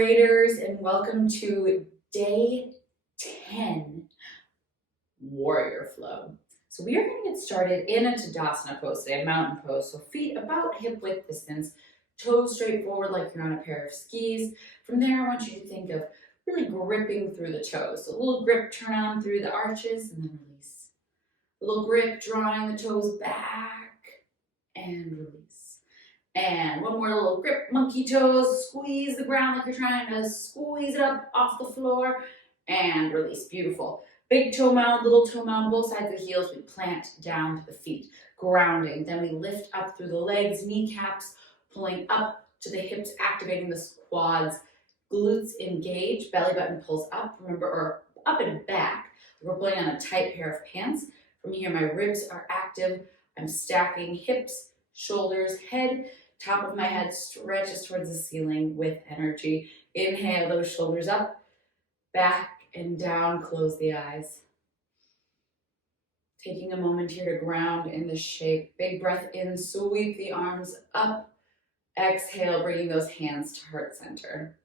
graders, and welcome to day 10, warrior flow. So we are going to get started in a Tadasana pose today, a mountain pose. So feet about hip width distance, toes straight forward like you're on a pair of skis. From there, I want you to think of really gripping through the toes. So a little grip, turn on through the arches, and then release. A little grip, drawing the toes back, and release. And one more little grip, monkey toes, squeeze the ground like you're trying to squeeze it up off the floor, and release. Beautiful. Big toe mound, little toe mound, both sides of the heels. We plant down to the feet, grounding. Then we lift up through the legs, kneecaps, pulling up to the hips, activating the quads, glutes engage, belly button pulls up, remember, or up and back. We're pulling on a tight pair of pants. From here, my ribs are active. I'm stacking hips, shoulders, head. Top of my head stretches towards the ceiling with energy. Inhale those shoulders up, back and down, close the eyes. Taking a moment here to ground in this shape. Big breath in, sweep the arms up. Exhale, bringing those hands to heart center.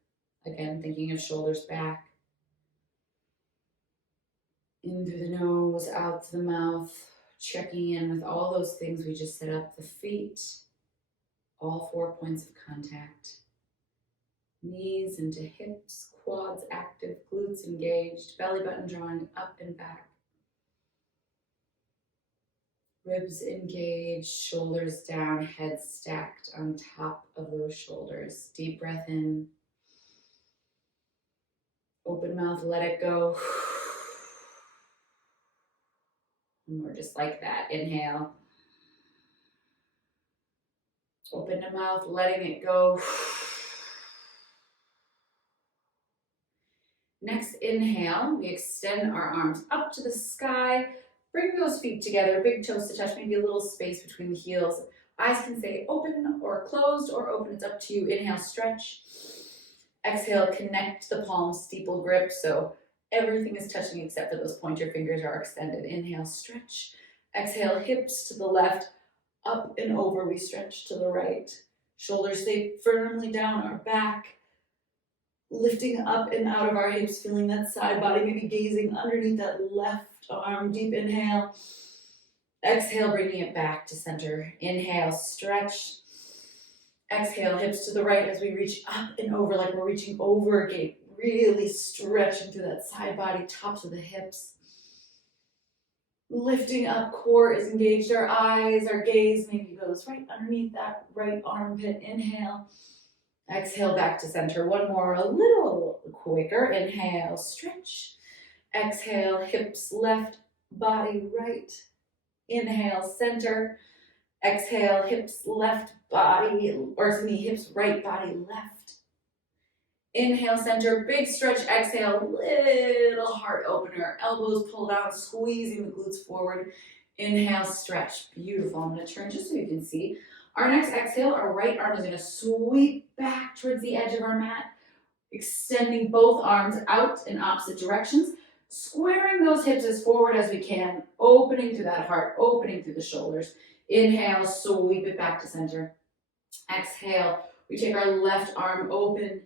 Again, thinking of shoulders back. In through the nose, out to the mouth. Checking in with all those things we just set up. The feet, all 4 points of contact. Knees into hips, quads active, glutes engaged, belly button drawing up and back. Ribs engaged, shoulders down, head stacked on top of those shoulders. Deep breath in. Open mouth, let it go. And we're just like that. Inhale. Open the mouth, letting it go. Next inhale, we extend our arms up to the sky. Bring those feet together, big toes to touch, maybe a little space between the heels. Eyes can stay open or closed or open, it's up to you. Inhale, stretch. Exhale, connect the palms, steeple grip, so everything is touching except for those pointer fingers are extended. Inhale, stretch. Exhale, hips to the left, up and over, we stretch to the right. Shoulders stay firmly down our back. Lifting up and out of our hips, feeling that side body, maybe gazing underneath that left arm. Deep inhale. Exhale, bringing it back to center. Inhale, stretch. Exhale, hips to the right as we reach up and over like we're reaching over a gate. Really stretching through that side body, tops of the hips. Lifting up, core is engaged. Our eyes, our gaze maybe goes right underneath that right armpit. Inhale. Exhale, back to center. One more, a little quicker. Inhale, stretch. Exhale, hips left, body right. Inhale, center. Exhale, hips left, body, or excuse me, hips right, body left. Inhale, center, big stretch. Exhale, little heart opener. Elbows pulled out, squeezing the glutes forward. Inhale, stretch. Beautiful. I'm going to turn just so you can see. Our next exhale, our right arm is going to sweep back towards the edge of our mat, extending both arms out in opposite directions, squaring those hips as forward as we can, opening through that heart, opening through the shoulders. Inhale, sweep it back to center. Exhale, we take our left arm open.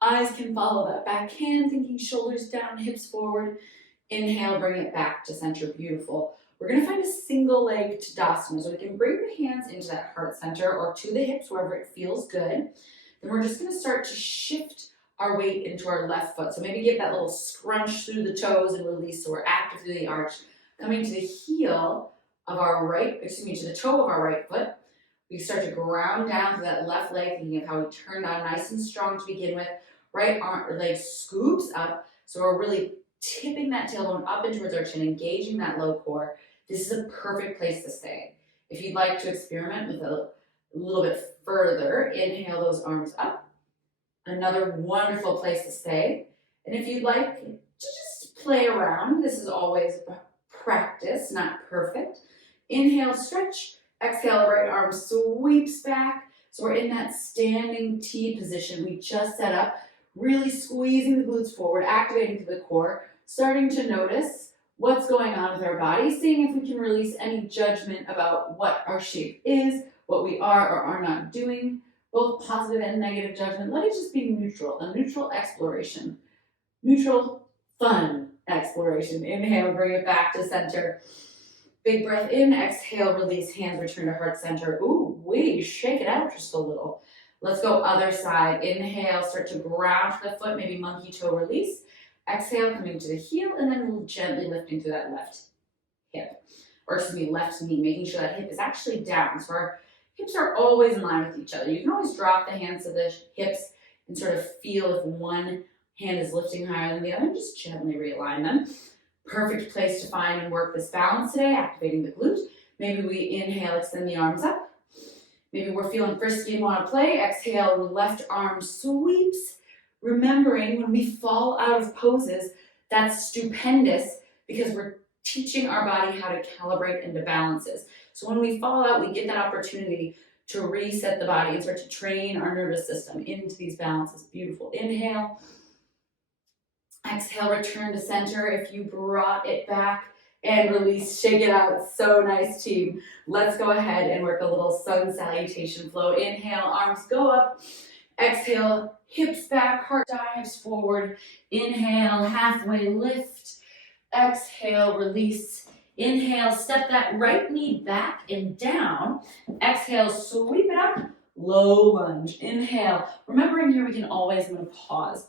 Eyes can follow that back hand, thinking shoulders down, hips forward. Inhale, bring it back to center. Beautiful. We're going to find a single leg Tadasana, so we can bring the hands into that heart center or to the hips, wherever it feels good. Then we're just going to start to shift our weight into our left foot. So maybe give that little scrunch through the toes and release, so we're active through the arch. Coming to the heel of our right, to the toe of our right foot. We start to ground down to that left leg, thinking of how we turn down nice and strong to begin with. Right arm or leg scoops up, so we're really tipping that tailbone up and towards our chin, engaging that low core. This is a perfect place to stay. If you'd like to experiment with a little bit further, inhale those arms up. Another wonderful place to stay. And if you'd like to just play around, this is always practice, not perfect. Inhale, stretch. Exhale, right arm sweeps back. So we're in that standing T position we just set up, really squeezing the glutes forward, activating through the core, starting to notice what's going on with our body, seeing if we can release any judgment about what our shape is, what we are or are not doing. both positive and negative judgment. Let it just be neutral, a neutral exploration. Neutral, fun exploration. Inhale, bring it back to center. Big breath in, exhale, release, hands return to heart center. Ooh, wee, shake it out just a little. Let's go other side. Inhale, start to ground the foot, maybe monkey toe release. Exhale, coming to the heel, and then gently lifting through that left hip. Or excuse me, left knee, making sure that hip is actually down. So our hips are always in line with each other. You can always drop the hands to the hips and sort of feel if one hand is lifting higher than the other. Just gently realign them. Perfect place to find and work this balance today, activating the glute. Maybe we inhale, extend the arms up. Maybe we're feeling frisky and want to play. Exhale, left arm sweeps. Remembering when we fall out of poses, that's stupendous because we're teaching our body how to calibrate into balances. So when we fall out, we get that opportunity to reset the body and start to train our nervous system into these balances. Beautiful. Inhale. Exhale, return to center if you brought it back, and release, shake it out. So nice, team. Let's go ahead and work a little sun salutation flow. Inhale, arms go up. Exhale, hips back, heart dives forward. Inhale, halfway lift. Exhale, release. Inhale, step that right knee back and down. Exhale, sweep it up. Low lunge. Inhale. Remembering here we can always, I'm going to pause,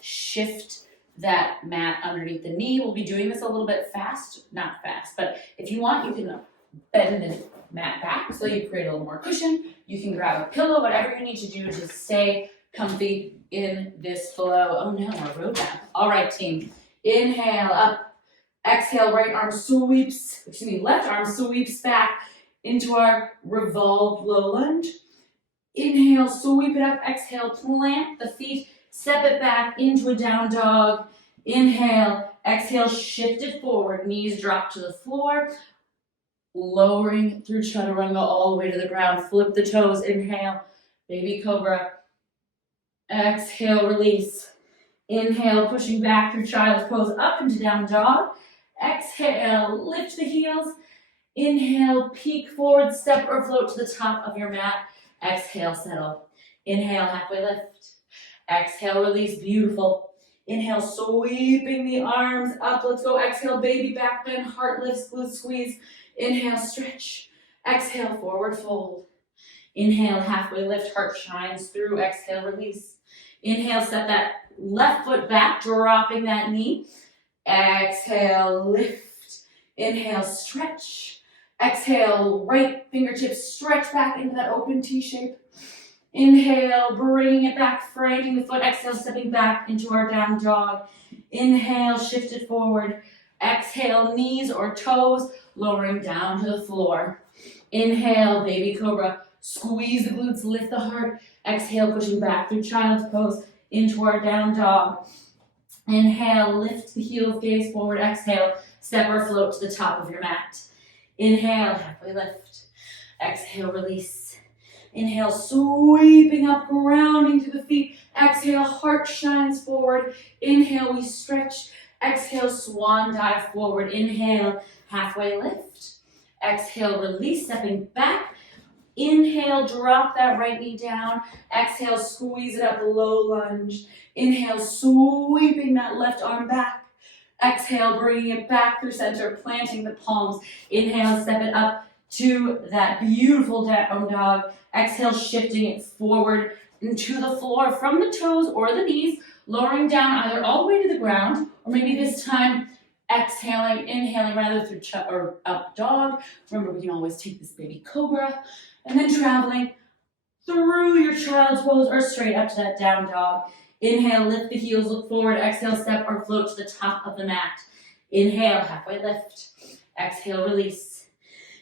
shift that mat underneath the knee. We'll be doing this a little bit fast, not fast, but if you want, you can bend the mat back so you create a little more cushion. You can grab a pillow, whatever you need to do to stay comfy in this flow. Oh no, our road map. All right, team. Inhale, up. Exhale, right arm sweeps, left arm sweeps back into our revolved low lunge. Inhale, sweep it up. Exhale, plant the feet. Step it back into a down dog. Inhale, exhale, shift it forward. Knees drop to the floor. Lowering through chaturanga all the way to the ground. Flip the toes. Inhale, baby cobra. Exhale, release. Inhale, pushing back through child's pose up into down dog. Exhale, lift the heels. Inhale, peek forward, step or float to the top of your mat. Exhale, settle. Inhale, halfway lift. Exhale, release, beautiful. Inhale, sweeping the arms up. Let's go. Exhale, baby back bend, heart lifts, glute squeeze. Inhale, stretch. Exhale, forward fold. Inhale, halfway lift, heart shines through. Exhale, release. Inhale, step that left foot back, dropping that knee. Exhale, lift. Inhale, stretch. Exhale, right fingertips stretch back into that open T shape. Inhale, bringing it back, framing the foot. Exhale, stepping back into our down dog. Inhale, shift it forward. Exhale, knees or toes, lowering down to the floor. Inhale, baby cobra. Squeeze the glutes, lift the heart. Exhale, pushing back through child's pose into our down dog. Inhale, lift the heels, gaze forward. Exhale, step or float to the top of your mat. Inhale, halfway lift. Exhale, release. Inhale, sweeping up, grounding to the feet. Exhale, heart shines forward. Inhale, we stretch. Exhale, swan dive forward. Inhale, halfway lift. Exhale, release, stepping back. Inhale, drop that right knee down. Exhale, squeeze it up, low lunge. Inhale, sweeping that left arm back. Exhale, bringing it back through center, planting the palms. Inhale, step it up to that beautiful down dog. Exhale, shifting it forward into the floor from the toes or the knees, lowering down either all the way to the ground, or maybe this time exhaling, inhaling rather through or up dog. Remember, we can always take this baby cobra, and then traveling through your child's pose or straight up to that down dog. Inhale, lift the heels, look forward. Exhale, step or float to the top of the mat. Inhale, halfway lift. Exhale, release.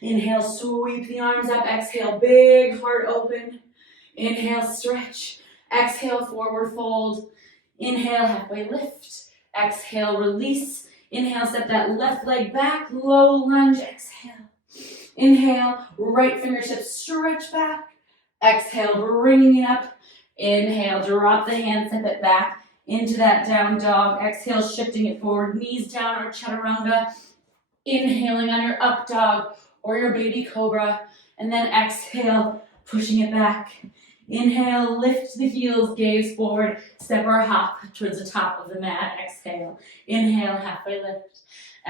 Inhale, sweep the arms up. Exhale, big heart open. Inhale, stretch. Exhale, forward fold. Inhale, halfway lift. Exhale, release. Inhale, step that left leg back. Low lunge. Exhale. Inhale, right fingertips stretch back. Exhale, bringing it up. Inhale, drop the hand, step it back into that down dog. Exhale, shifting it forward, knees down or chaturanga. Inhaling on your up dog or your baby cobra. And then exhale, pushing it back Inhale, lift the heels, gaze forward, step or hop towards the top of the mat. Exhale. Inhale, halfway lift.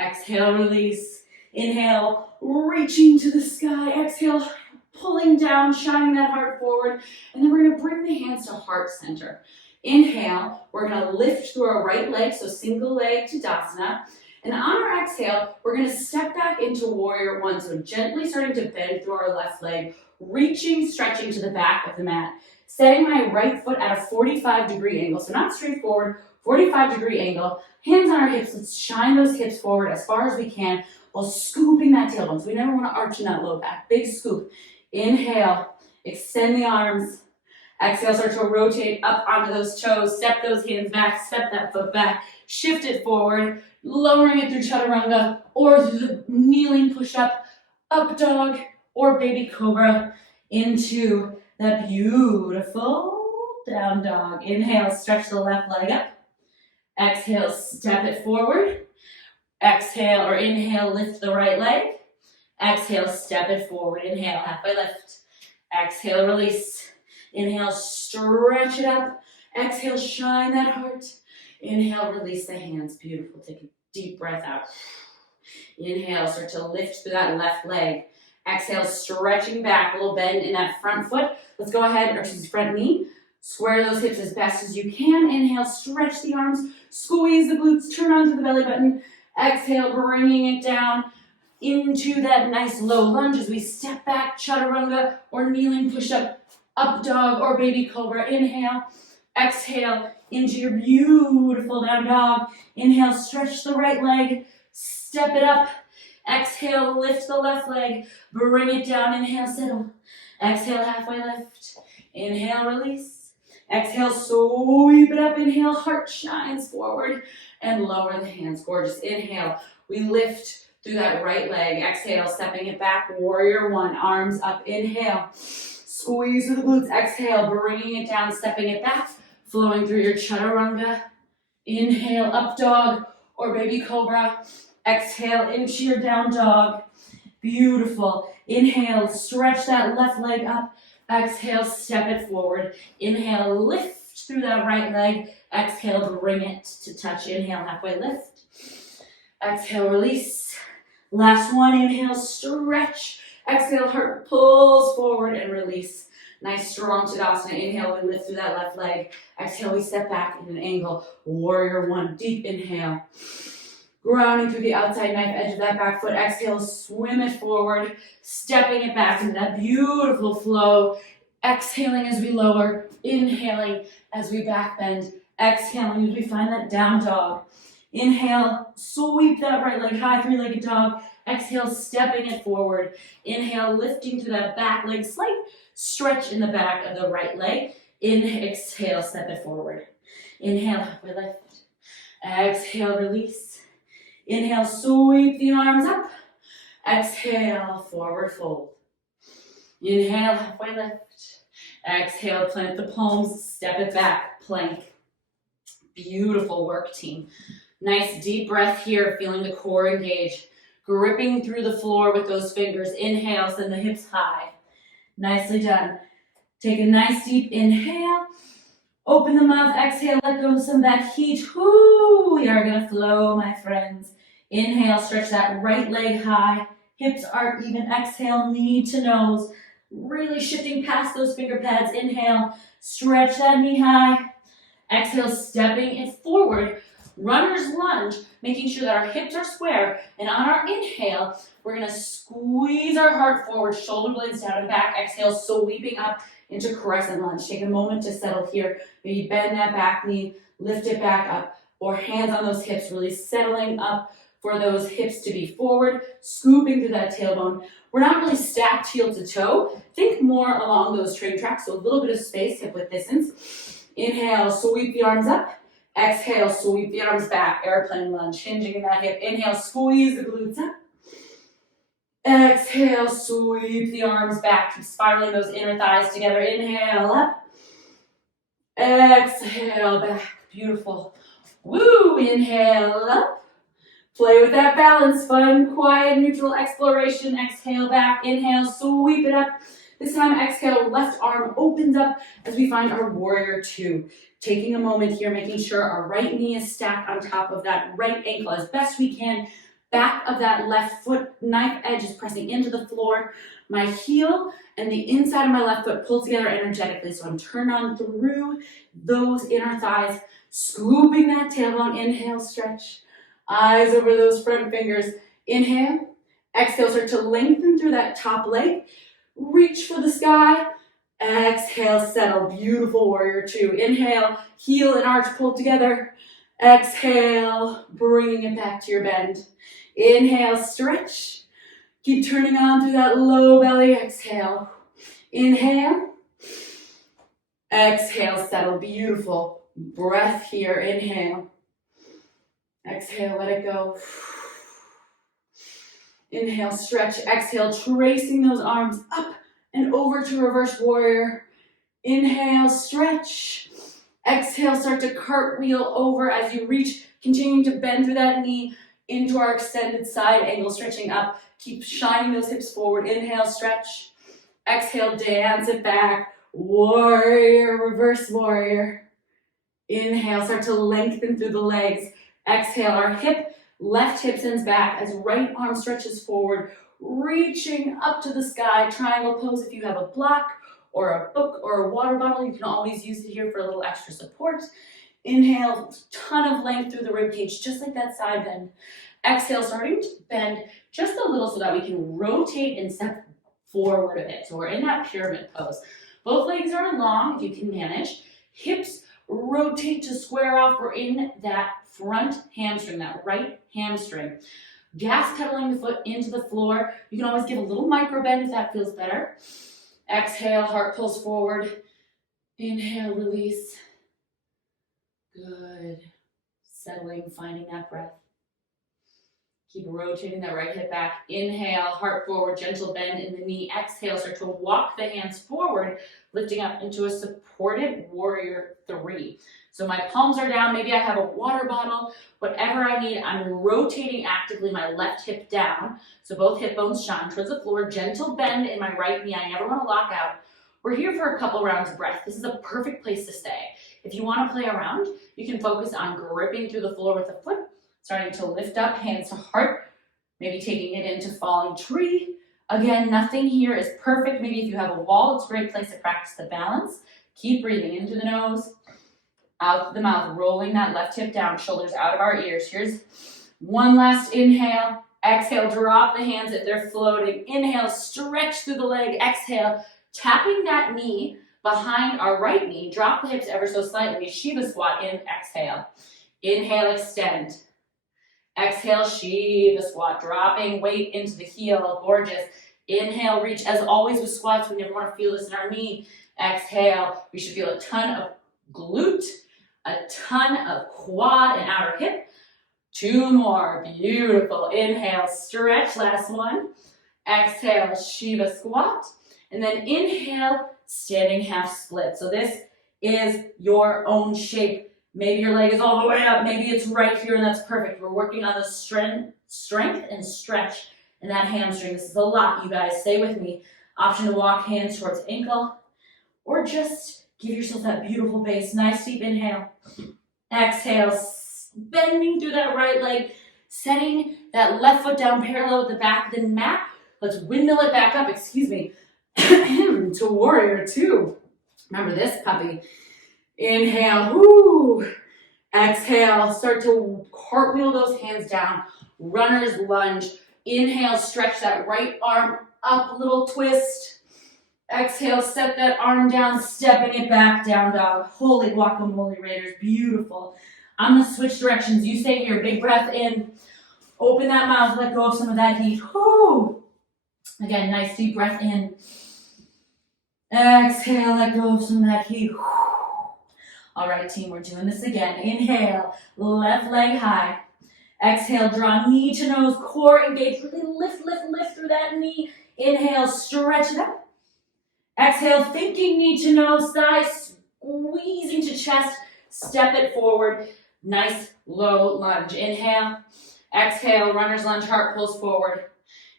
Exhale, release. Inhale, reaching to the sky. Exhale, pulling down, shining that heart forward. And then we're going to bring the hands to heart center. Inhale, we're going to lift through our right leg, so single leg Tadasana. And on our exhale, we're going to step back into warrior one. So gently starting to bend through our left leg, reaching, stretching to the back of the mat. Setting my right foot at a 45-degree angle, so not straight forward, 45-degree angle. Hands on our hips, let's shine those hips forward as far as we can while scooping that tailbone. So we never want to arch in that low back. Big scoop. Inhale, extend the arms. Exhale, start to rotate up onto those toes. Step those hands back, step that foot back. Shift it forward, lowering it through chaturanga or through the kneeling push-up, up dog or baby cobra into that beautiful down dog. Inhale, stretch the left leg up. Exhale, step it forward. Exhale or inhale, lift the right leg. Exhale, step it forward. Inhale, halfway lift. Exhale, release. Inhale, stretch it up. Exhale, shine that heart. Inhale, release the hands. Beautiful. Take a deep breath out. Inhale, start to lift through that left leg. Exhale, stretching back, a little bend in that front foot. Let's go ahead, or excuse front knee. Square those hips as best as you can. Inhale, stretch the arms, squeeze the glutes, turn onto the belly button. Exhale, bringing it down into that nice low lunge as we step back, chaturanga or kneeling push-up, up dog or baby cobra. Inhale, exhale into your beautiful down dog. Inhale, stretch the right leg, step it up. Exhale, lift the left leg, bring it down. Inhale, settle. Exhale, halfway lift. Inhale, release. Exhale, sweep it up. Inhale, heart shines forward and lower the hands. Gorgeous. Inhale, we lift through that right leg. Exhale, stepping it back. Warrior one, arms up. Inhale, squeeze through the glutes. Exhale, bringing it down, stepping it back, flowing through your chaturanga. Inhale, up dog or baby cobra. Exhale into your down dog. Beautiful. Inhale, stretch that left leg up. Exhale, step it forward. Inhale, lift through that right leg. Exhale, bring it to touch. Inhale, halfway lift. Exhale, release. Last one, inhale, stretch. Exhale, heart pulls forward and release. Nice strong Tadasana. Inhale, we lift through that left leg. Exhale, we step back in an angle. Warrior one, deep inhale. Grounding through the outside knife edge of that back foot. Exhale, swim it forward, stepping it back into that beautiful flow. Exhaling as we lower, inhaling as we back bend. Exhaling as we find that down dog. Inhale, sweep that right leg high, three-legged dog. Exhale, stepping it forward. Inhale, lifting through that back leg, slight stretch in the back of the right leg. Exhale, step it forward. Inhale, halfway lift. Exhale, release. Inhale, sweep the arms up. Exhale, forward fold. Inhale, halfway lift. Exhale, plant the palms, step it back, plank. Beautiful work, team. Nice deep breath here, feeling the core engage. Gripping through the floor with those fingers. Inhale, send the hips high. Nicely done. Take a nice deep inhale. Open the mouth, exhale, let go of some of that heat. Woo! We are gonna flow, my friends. Inhale, stretch that right leg high. Hips are even. Exhale, knee to nose. Really shifting past those finger pads. Inhale, stretch that knee high. Exhale, stepping it forward. Runner's lunge, making sure that our hips are square. And on our inhale, we're gonna squeeze our heart forward, shoulder blades down and back. Exhale, sweeping up into crescent lunge. Take a moment to settle here. Maybe bend that back knee, lift it back up, or hands on those hips, really settling up for those hips to be forward, scooping through that tailbone. We're not really stacked heel to toe. Think more along those train tracks, so a little bit of space, hip width distance. Inhale, sweep the arms up. Exhale, sweep the arms back, airplane lunge, hinging in that hip. Inhale, squeeze the glutes up. Exhale, sweep the arms back. Keep spiraling those inner thighs together. Inhale, up. Exhale, back. Beautiful. Woo! Inhale, up. Play with that balance. Fun, quiet, neutral exploration. Exhale, back. Inhale, sweep it up. This time, exhale, left arm opens up as we find our warrior two. Taking a moment here, making sure our right knee is stacked on top of that right ankle as best we can. Back of that left foot, knife edge is pressing into the floor. My heel and the inside of my left foot pull together energetically. So I'm turned on through those inner thighs, scooping that tailbone. Inhale, stretch. Eyes over those front fingers. Inhale. Exhale, start to lengthen through that top leg. Reach for the sky. Exhale, settle. Beautiful warrior two. Inhale, heel and arch pulled together. Exhale, bringing it back to your bend. Inhale, stretch. Keep turning on through that low belly. Exhale. Inhale. Exhale, settle. Beautiful. Breath here. Inhale. Exhale, let it go. Inhale, stretch. Exhale, tracing those arms up and over to reverse warrior. Inhale, stretch. Exhale, start to cartwheel over as you reach, continuing to bend through that knee into our extended side angle, stretching up. Keep shining those hips forward. Inhale, stretch. Exhale, dance it back. Warrior, reverse warrior. Inhale, start to lengthen through the legs. Exhale, our left hip sends back as right arm stretches forward, reaching up to the sky. Triangle pose if you have a block or a book or a water bottle. You can always use it here for a little extra support. Inhale, ton of length through the rib cage, just like that side bend. Exhale, starting to bend just a little so that we can rotate and step forward a bit. So we're in that pyramid pose. Both legs are long if you can manage. Hips rotate to square off. We're in that front hamstring, that right hamstring. Gas pedaling the foot into the floor. You can always give a little micro bend if that feels better. Exhale, heart pulls forward. Inhale, release. Good. Settling, finding that breath. Keep rotating that right hip back. Inhale, heart forward, gentle bend in the knee. Exhale, start to walk the hands forward, lifting up into a supported warrior three. So my palms are down. Maybe I have a water bottle, whatever I need. I'm rotating actively my left hip down. So both hip bones shine towards the floor. Gentle bend in my right knee. I never want to lock out. We're here for a couple rounds of breath. This is a perfect place to stay. If you want to play around, you can focus on gripping through the floor with the foot, starting to lift up, hands to heart, maybe taking it into falling tree. Again, nothing here is perfect. Maybe if you have a wall, it's a great place to practice the balance. Keep breathing into the nose, out the mouth, rolling that left hip down, shoulders out of our ears. Here's one last inhale. Exhale, drop the hands if they're floating. Inhale, stretch through the leg. Exhale, tapping that knee behind our right knee. Drop the hips ever so slightly. Shiva squat in. Exhale. Inhale, extend. Exhale, Shiva squat, dropping weight into the heel. Gorgeous. Inhale, reach. As always with squats, we never want to feel this in our knee. Exhale, we should feel a ton of glute, a ton of quad and outer hip. Two more. Beautiful. Inhale, stretch. Last one. Exhale, Shiva squat. And then inhale, standing half split. So this is your own shape. Maybe your leg is all the way up. Maybe it's right here, and that's perfect. We're working on the strength and stretch in that hamstring. This is a lot, you guys. Stay with me. Option to walk hands towards ankle, or just give yourself that beautiful base. Nice deep inhale. Exhale, bending through that right leg, setting that left foot down parallel with the back of the mat. Let's windmill it back up, to warrior two. Remember this, puppy. Inhale, whoo. Exhale, start to cartwheel those hands down. Runner's lunge. Inhale, stretch that right arm up, little twist. Exhale, set that arm down, stepping it back, down dog. Holy guacamole raiders, beautiful. I'm gonna switch directions. You stay here, big breath in. Open that mouth, let go of some of that heat. Whoo. Again, nice deep breath in. Exhale, let go of some of that heat. All right, team, we're doing this again. Inhale, left leg high. Exhale, draw knee to nose, core engaged. Really lift through that knee. Inhale, stretch it up. Exhale, thinking knee to nose, thighs squeezing to chest. Step it forward. Nice low lunge. Inhale. Exhale, runner's lunge, heart pulls forward.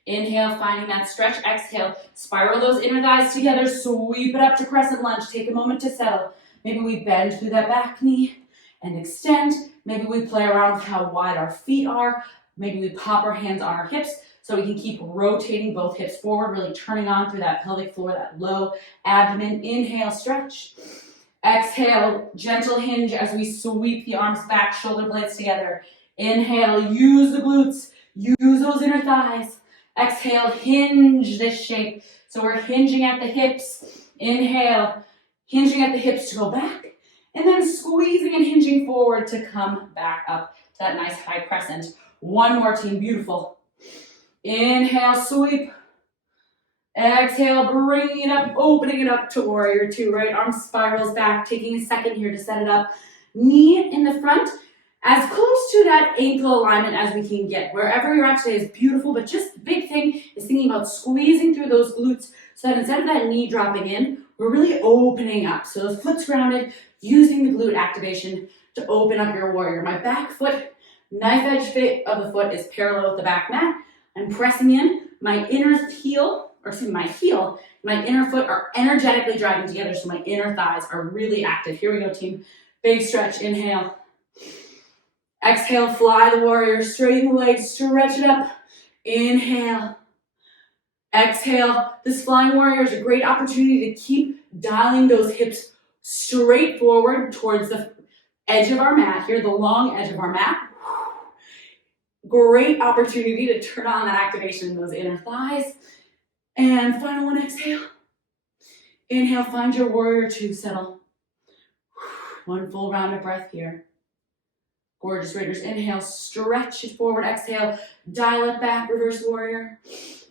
Inhale, finding that stretch. Exhale, spiral those inner thighs together. Sweep it up to crescent lunge. Take a moment to settle. Maybe we bend through that back knee and extend. Maybe we play around with how wide our feet are. Maybe we pop our hands on our hips so we can keep rotating both hips forward, really turning on through that pelvic floor, that low abdomen. Inhale, stretch. Exhale, gentle hinge as we sweep the arms back, shoulder blades together. Inhale, use the glutes, use those inner thighs. Exhale, hinge this shape. So we're hinging at the hips. Inhale, hinging at the hips to go back. And then squeezing and hinging forward to come back up to that nice high crescent. One more, team, beautiful. Inhale, sweep. Exhale, bringing it up, opening it up to warrior two. Right arm spirals back, taking a second here to set it up. Knee in the front, as close to that ankle alignment as we can get. Wherever you're at today is beautiful, but just the big thing is thinking about squeezing through those glutes so that instead of that knee dropping in, we're really opening up. So those foot's grounded, using the glute activation to open up your warrior. My back foot, knife edge fit of the foot is parallel with the back mat. I'm pressing in. My inner heel, or excuse me, my heel, my inner foot are energetically driving together, so my inner thighs are really active. Here we go, team. Big stretch, inhale. Exhale, fly the warrior, straighten the legs, stretch it up. Inhale. Exhale. This flying warrior is a great opportunity to keep dialing those hips straight forward towards the edge of our mat here, the long edge of our mat. Great opportunity to turn on that activation in those inner thighs. And final one, exhale. Inhale, find your warrior two, settle. One full round of breath here. Gorgeous Raiders. Inhale, stretch it forward. Exhale, dial it back, reverse warrior.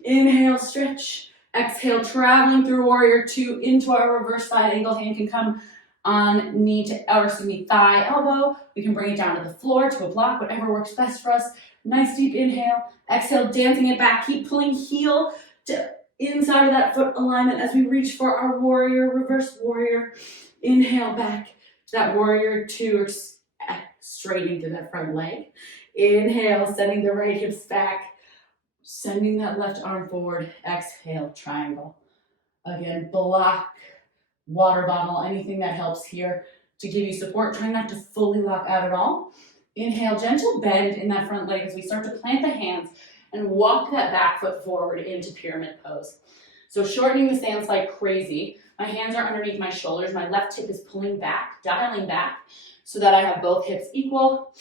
Inhale, stretch. Exhale, traveling through warrior two into our reverse side angle. Hand can come on knee to, or excuse me, thigh, elbow. We can bring it down to the floor, to a block, whatever works best for us. Nice deep inhale. Exhale, dancing it back. Keep pulling heel to inside of that foot alignment as we reach for our warrior, reverse warrior. Inhale back to that warrior two, straightening through that front leg. Inhale, sending the right hips back, sending that left arm forward. Exhale, triangle. Again, block, water bottle, anything that helps here to give you support. Try not to fully lock out at all. Inhale, gentle bend in that front leg as we start to plant the hands and walk that back foot forward into pyramid pose. So shortening the stance like crazy. My hands are underneath my shoulders. My left hip is pulling back, dialing back so that I have both hips equal.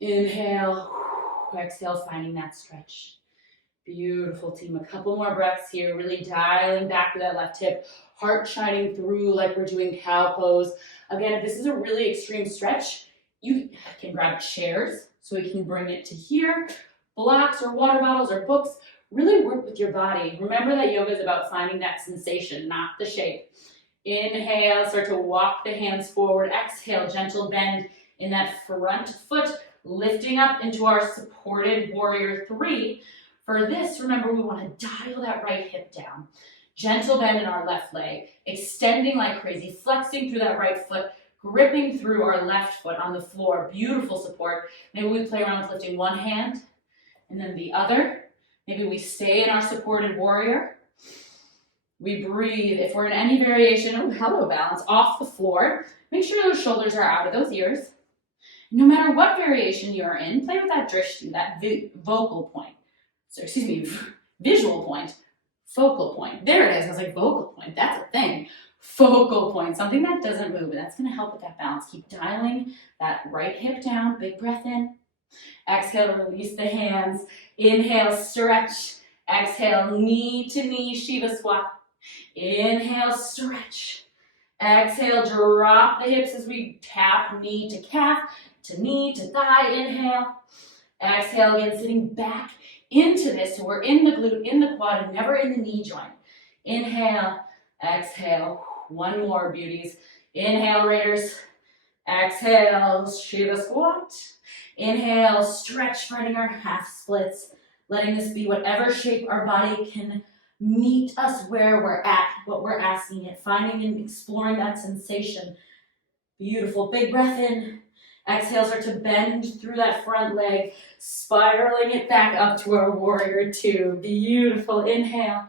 Inhale, exhale, finding that stretch. Beautiful, team. A couple more breaths here, really dialing back to that left hip, heart shining through like we're doing cow pose. Again, if this is a really extreme stretch, you can grab chairs so we can bring it to here. Blocks or water bottles or books, really work with your body. Remember that yoga is about finding that sensation, not the shape. Inhale, start to walk the hands forward. Exhale, gentle bend in that front foot, lifting up into our supported warrior three. For this, remember, we want to dial that right hip down. Gentle bend in our left leg, extending like crazy, flexing through that right foot, gripping through our left foot on the floor. Beautiful support. Maybe we play around with lifting one hand and then the other. Maybe we stay in our supported warrior. We breathe. If we're in any variation, oh, hello, balance, off the floor. Make sure those shoulders are out of those ears. No matter what variation you're in, play with that drishti, that vocal point. So, excuse me, visual point, focal point. There it is. I was like, vocal point. That's a thing. Focal point, something that doesn't move, and that's going to help with that balance. Keep dialing that right hip down. Big breath in. Exhale, release the hands. Inhale, stretch. Exhale, knee to knee, Shiva squat. Inhale, stretch. Exhale, drop the hips as we tap knee to calf, to knee to thigh. Inhale. Exhale, again, sitting back into this. So we're in the glute, in the quad, and never in the knee joint. Inhale, exhale. One more, beauties. Inhale, Raiders. Exhale, Shiva squat. Inhale, stretch, finding our half splits. Letting this be whatever shape our body can meet us where we're at, what we're asking it. Finding and exploring that sensation. Beautiful. Big breath in. Exhale, start to bend through that front leg, spiraling it back up to our warrior two. Beautiful. Inhale.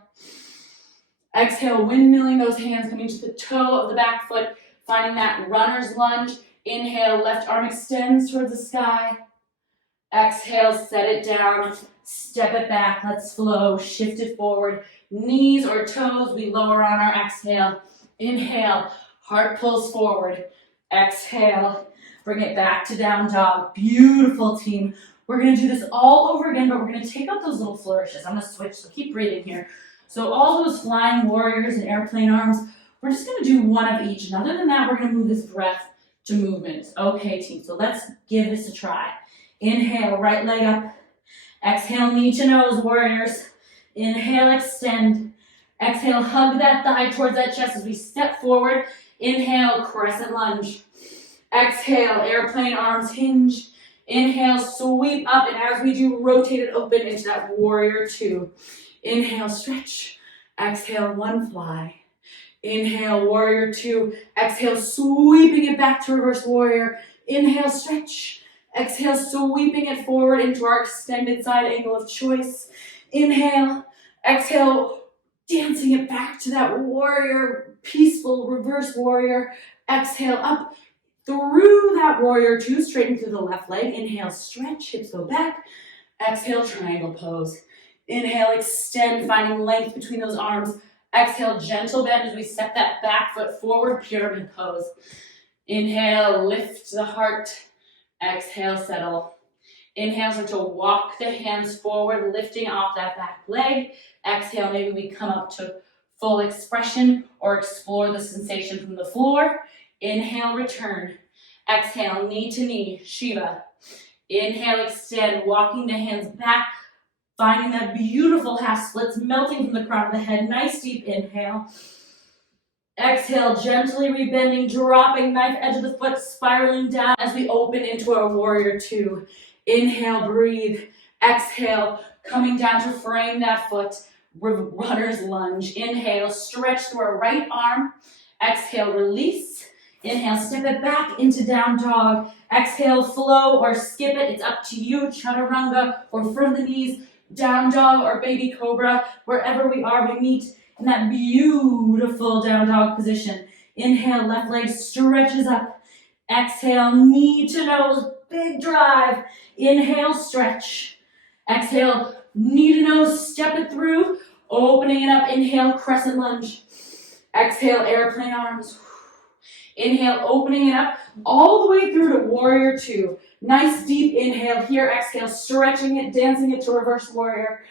Exhale, windmilling those hands, coming to the toe of the back foot, finding that runner's lunge. Inhale, left arm extends towards the sky. Exhale, set it down, step it back, let's flow, shift it forward. Knees or toes, we lower on our exhale. Inhale, heart pulls forward. Exhale, bring it back to down dog. Beautiful, team. We're gonna do this all over again, but we're gonna take out those little flourishes. I'm gonna switch, so keep breathing here. So all those flying warriors and airplane arms, we're just gonna do one of each. And other than that, we're gonna move this breath to movements. Okay, team, so let's give this a try. Inhale, right leg up. Exhale, knee to nose, warriors. Inhale, extend. Exhale, hug that thigh towards that chest as we step forward. Inhale, crescent lunge. Exhale, airplane arms hinge. Inhale, sweep up, and as we do, rotate it open into that warrior two. Inhale, stretch. Exhale, one fly. Inhale, warrior two. Exhale, sweeping it back to reverse warrior. Inhale, stretch. Exhale, sweeping it forward into our extended side angle of choice. Inhale. Exhale, dancing it back to that warrior, peaceful reverse warrior. Exhale, up through that warrior two, straighten through the left leg. Inhale, stretch, hips go back. Exhale, triangle pose. Inhale, extend, finding length between those arms. Exhale, gentle bend as we step that back foot forward, pyramid pose. Inhale, lift the heart. Exhale, settle. Inhale, start to walk the hands forward, lifting off that back leg. Exhale, maybe we come up to full expression or explore the sensation from the floor. Inhale, return. Exhale, knee to knee, Shiva. Inhale, extend, walking the hands back, finding that beautiful half splits, melting from the crown of the head. Nice deep inhale. Exhale, gently rebending, dropping knife edge of the foot, spiraling down as we open into our warrior two. Inhale, breathe. Exhale, coming down to frame that foot, runner's lunge. Inhale, stretch through our right arm. Exhale, release. Inhale, step it back into down dog. Exhale, flow or skip it. It's up to you. Chaturanga or from the knees, down dog or baby cobra. Wherever we are, we meet in that beautiful down dog position. Inhale, left leg stretches up. Exhale, knee to nose, big drive. Inhale, stretch. Exhale, knee to nose, step it through. Opening it up, inhale, crescent lunge. Exhale, airplane arms. Inhale, opening it up all the way through to warrior two. Nice deep inhale here. Exhale, stretching it, dancing it to reverse warrior.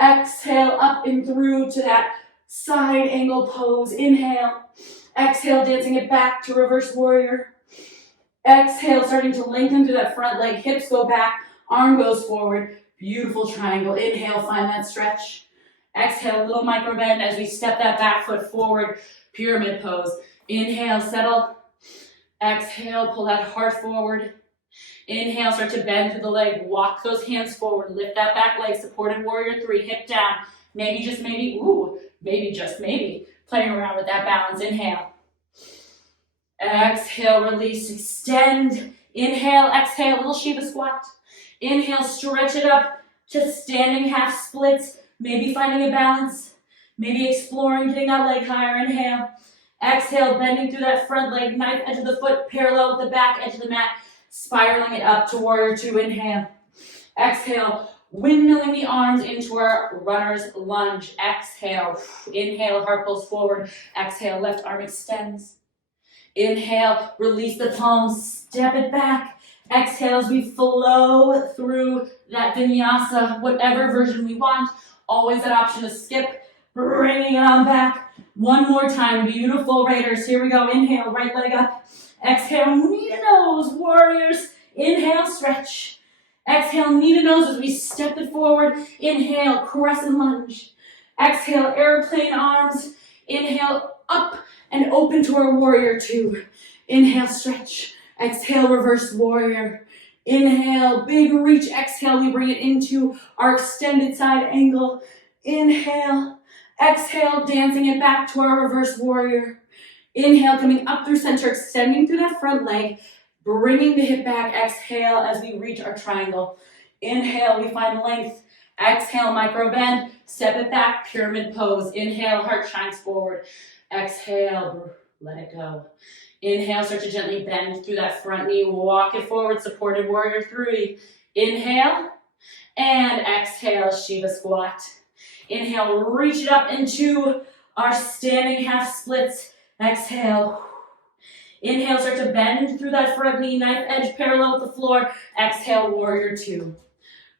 Exhale, up and through to that side angle pose. Inhale. Exhale, dancing it back to reverse warrior. Exhale, starting to lengthen through that front leg. Hips go back, arm goes forward. Beautiful triangle. Inhale, find that stretch. Exhale, little micro bend as we step that back foot forward. Pyramid pose. Inhale, settle. Exhale, pull that heart forward. Inhale, start to bend through the leg. Walk those hands forward. Lift that back leg. Supported warrior three. Hip down. Maybe just maybe, maybe just maybe. Playing around with that balance. Inhale. Exhale, release, extend. Inhale, exhale, little Shiva squat. Inhale, stretch it up to standing half splits. Maybe finding a balance. Maybe exploring getting that leg higher. Inhale. Exhale, bending through that front leg, knife edge of the foot, parallel with the back edge of the mat, spiraling it up to warrior two. Inhale. Exhale, windmilling the arms into our runner's lunge. Exhale. Inhale, heart pulls forward. Exhale, left arm extends. Inhale, release the palms, step it back. Exhale as we flow through that vinyasa, whatever version we want. Always that option to skip, bringing it on back. One more time, beautiful raiders. Here we go. Inhale, right leg up. Exhale, knee to nose, warriors. Inhale, stretch. Exhale, knee to nose as we step it forward. Inhale, crescent lunge. Exhale, airplane arms. Inhale, up and open to our warrior two. Inhale, stretch. Exhale, reverse warrior. Inhale, big reach. Exhale, we bring it into our extended side angle. Inhale. Exhale, dancing it back to our reverse warrior. Inhale, coming up through center, extending through that front leg. bringing the hip back. Exhale as we reach our triangle. Inhale, we find length. Exhale, micro bend. Step it back, pyramid pose. Inhale, heart shines forward. Exhale, let it go. Inhale, start to gently bend through that front knee. Walk it forward, supported warrior 3. Inhale, and exhale, Shiva squat. Inhale, reach it up into our standing half splits. Exhale. Inhale, start to bend through that front knee, knife edge parallel with the floor. Exhale, warrior 2.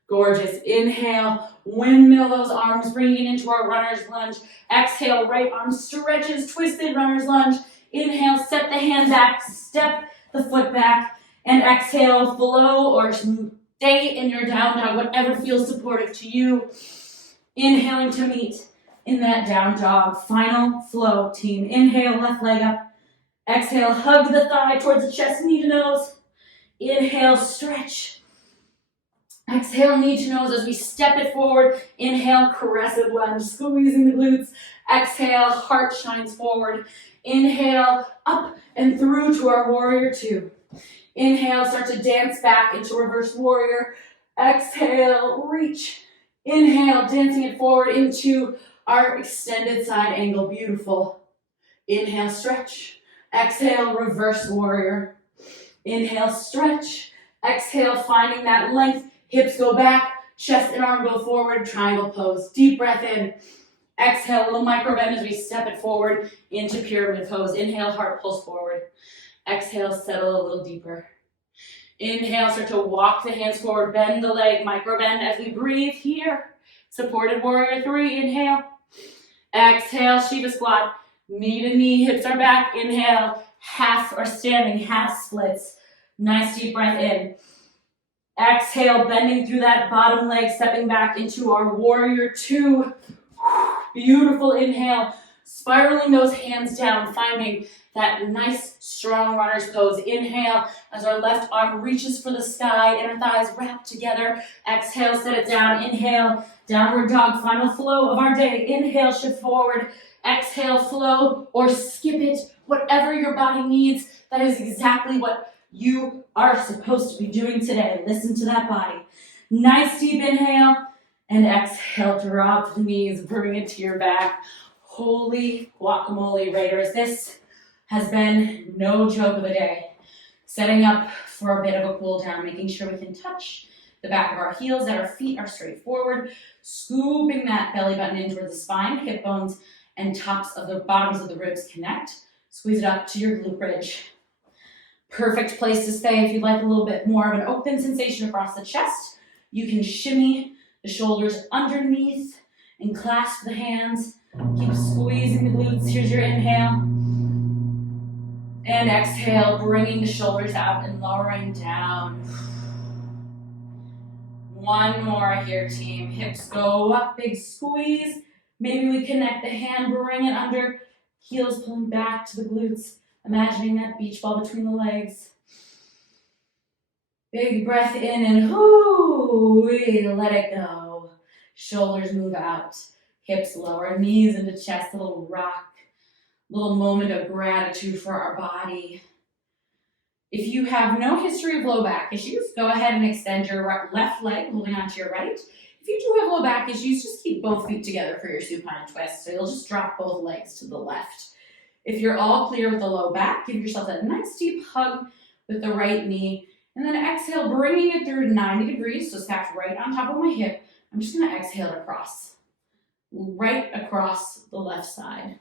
Gorgeous. Inhale, windmill those arms, bringing it into our runner's lunge. Exhale, right arm stretches, twisted runner's lunge. Inhale, step the hand back, step the foot back, and exhale, flow or stay in your down dog, whatever feels supportive to you. Inhaling to meet in that down dog. Final flow, team. Inhale, left leg up. Exhale, hug the thigh towards the chest, knee to nose. Inhale, stretch. Exhale, knee to nose as we step it forward. Inhale, crescent lunge, squeezing the glutes. Exhale, heart shines forward. Inhale, up and through to our warrior 2. Inhale, start to dance back into reverse warrior. Exhale, reach. Inhale, dancing it forward into our extended side angle. Beautiful. Inhale, stretch. Exhale, reverse warrior. Inhale, stretch. Exhale, finding that length. Hips go back, chest and arm go forward, triangle pose. Deep breath in. Exhale, little micro bend as we step it forward into pyramid pose. Inhale, heart pulls forward. Exhale, settle a little deeper. Inhale, start to walk the hands forward, bend the leg, micro bend as we breathe here. Supported warrior 3, inhale. Exhale, Shiva squat, knee to knee, hips are back. Inhale, half or standing, half splits. Nice deep breath in. Exhale, bending through that bottom leg, stepping back into our warrior 2. Beautiful inhale, spiraling those hands down, finding that nice, strong runner's pose. Inhale, as our left arm reaches for the sky, inner thighs wrap together. Exhale, set it down. Inhale, downward dog, final flow of our day. Inhale, shift forward. Exhale, flow or skip it, whatever your body needs. That is exactly what you are supposed to be doing today. Listen to that body. Nice deep inhale, and exhale, drop the knees, bring it to your back. Holy guacamole, Raiders. This has been no joke of a day. Setting up for a bit of a cool down, making sure we can touch the back of our heels, that our feet are straight forward, scooping that belly button in towards the spine, hip bones and tops of the bottoms of the ribs connect. Squeeze it up to your glute bridge. Perfect place to stay. If you'd like a little bit more of an open sensation across the chest, you can shimmy the shoulders underneath and clasp the hands. Keep squeezing the glutes. Here's your inhale. And exhale, bringing the shoulders out and lowering down. One more here, team. Hips go up, big squeeze. Maybe we connect the hand, bring it under, heels pulling back to the glutes. Imagining that beach ball between the legs. Big breath in and let it go. Shoulders move out, hips lower, knees into chest, a little rock. Little moment of gratitude for our body. If you have no history of low back issues, go ahead and extend your left leg, holding onto your right. If you do have low back issues, just keep both feet together for your supine twist. So you'll just drop both legs to the left. If you're all clear with the low back, give yourself that nice deep hug with the right knee. And then exhale, bringing it through 90 degrees, so stacked right on top of my hip. I'm just gonna exhale it across, right across the left side.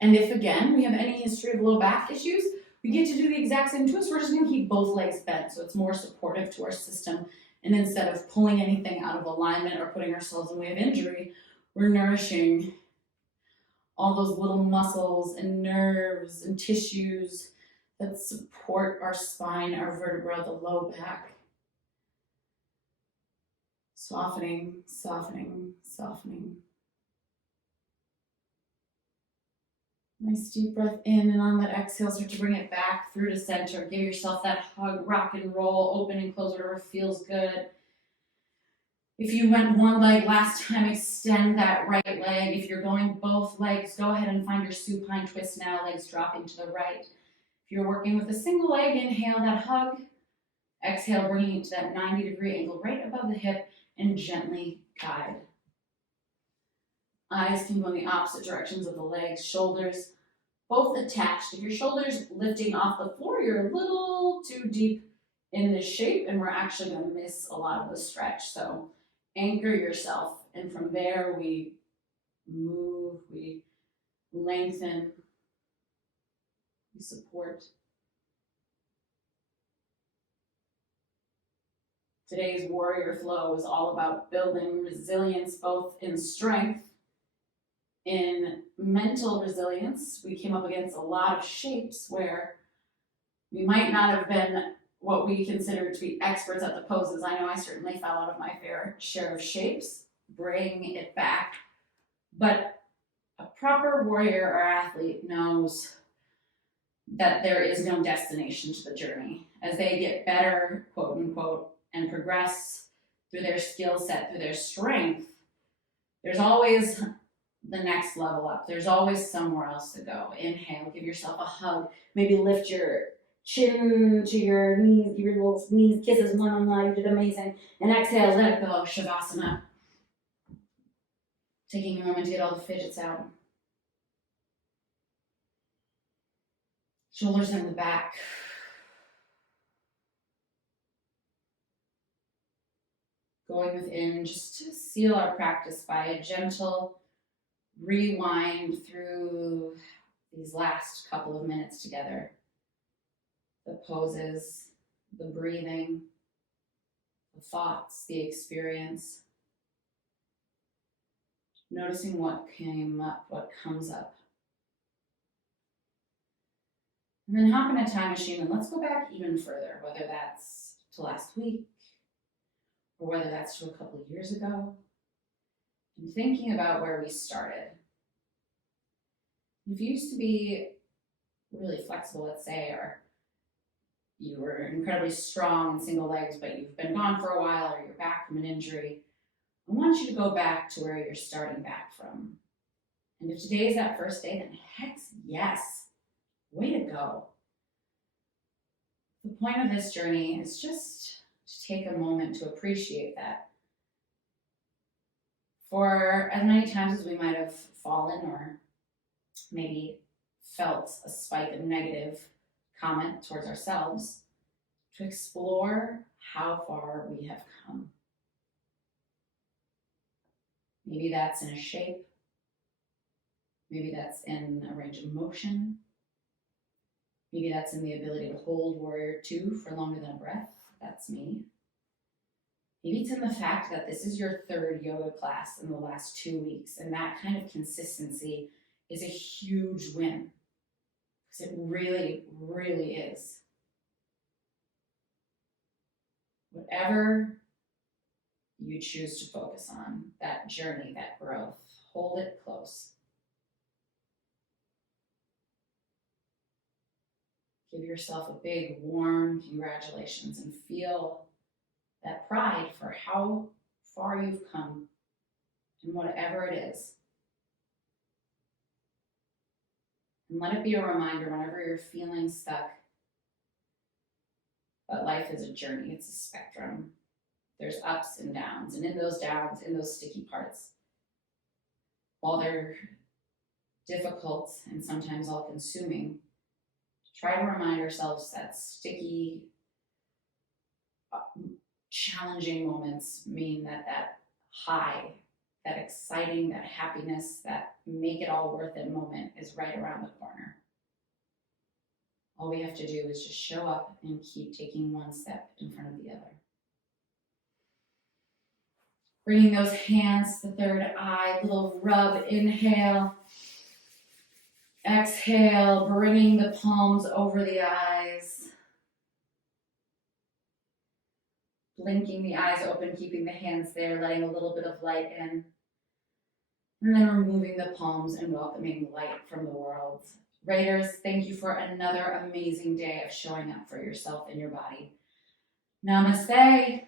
And if, again, we have any history of low back issues, we get to do the exact same twist. We're just gonna keep both legs bent, so it's more supportive to our system. And instead of pulling anything out of alignment or putting ourselves in the way of injury, we're nourishing all those little muscles and nerves and tissues that support our spine, our vertebra, the low back. Softening, softening, softening. Nice deep breath in, and on that exhale, start to bring it back through to center. Give yourself that hug, rock and roll, open and close, whatever feels good. If you went one leg last time, extend that right leg. If you're going both legs, go ahead and find your supine twist now, legs dropping to the right. If If you're working with a single leg, inhale that hug. Exhale, bringing it to that 90-degree angle right above the hip and gently guide. Eyes can go in the opposite directions of the legs, shoulders both attached. If your shoulders lifting off the floor, you're a little too deep in this shape and we're actually going to miss a lot of the stretch. So anchor yourself, and from there we move, we lengthen, we support. Today's warrior flow is all about building resilience, both in strength, in mental resilience. We came up against a lot of shapes where we might not have been what we consider to be experts at the poses. I know I certainly fell out of my fair share of shapes, bring it back. But a proper warrior or athlete knows that there is no destination to the journey. As they get better, quote unquote, and progress through their skill set, through their strength, there's always the next level up. There's always somewhere else to go. Inhale, give yourself a hug. Maybe lift your chin to your knees, give your little knees kisses one on one. You did amazing. And exhale, let it go. Shavasana. Taking a moment to get all the fidgets out. Shoulders in the back. Going within just to seal our practice by a gentle rewind through these last couple of minutes together. The poses, the breathing, the thoughts, the experience. Noticing what came up, what comes up. And then hop in a time machine and let's go back even further, whether that's to last week or whether that's to a couple of years ago. And thinking about where we started. If you used to be really flexible, let's say, or you were incredibly strong in single legs, but you've been gone for a while or you're back from an injury, I want you to go back to where you're starting back from. And if today is that first day, then heck yes, way to go. The point of this journey is just to take a moment to appreciate that. For as many times as we might have fallen or maybe felt a spike of negative comment towards ourselves, to explore how far we have come. Maybe that's in a shape. Maybe that's in a range of motion. Maybe that's in the ability to hold warrior two for longer than a breath. That's me. Maybe it's in the fact that this is your third yoga class in the last 2 weeks, and that kind of consistency is a huge win. Because it really, really is. Whatever you choose to focus on, that journey, that growth, hold it close. Give yourself a big, warm congratulations and feel that pride for how far you've come and whatever it is. And let it be a reminder whenever you're feeling stuck that life is a journey, it's a spectrum. There's ups and downs, and in those downs, in those sticky parts, while they're difficult and sometimes all-consuming, try to remind ourselves that sticky, challenging moments mean that high, that exciting, that happiness, that make it all worth it moment is right around the corner. All we have to do is just show up and keep taking one step in front of the other. Bringing those hands to the third eye, little rub, inhale. Exhale, bringing the palms over the eyes. Blinking the eyes open, keeping the hands there, letting a little bit of light in. And then removing the palms and welcoming light from the world. Raiders, thank you for another amazing day of showing up for yourself and your body. Namaste.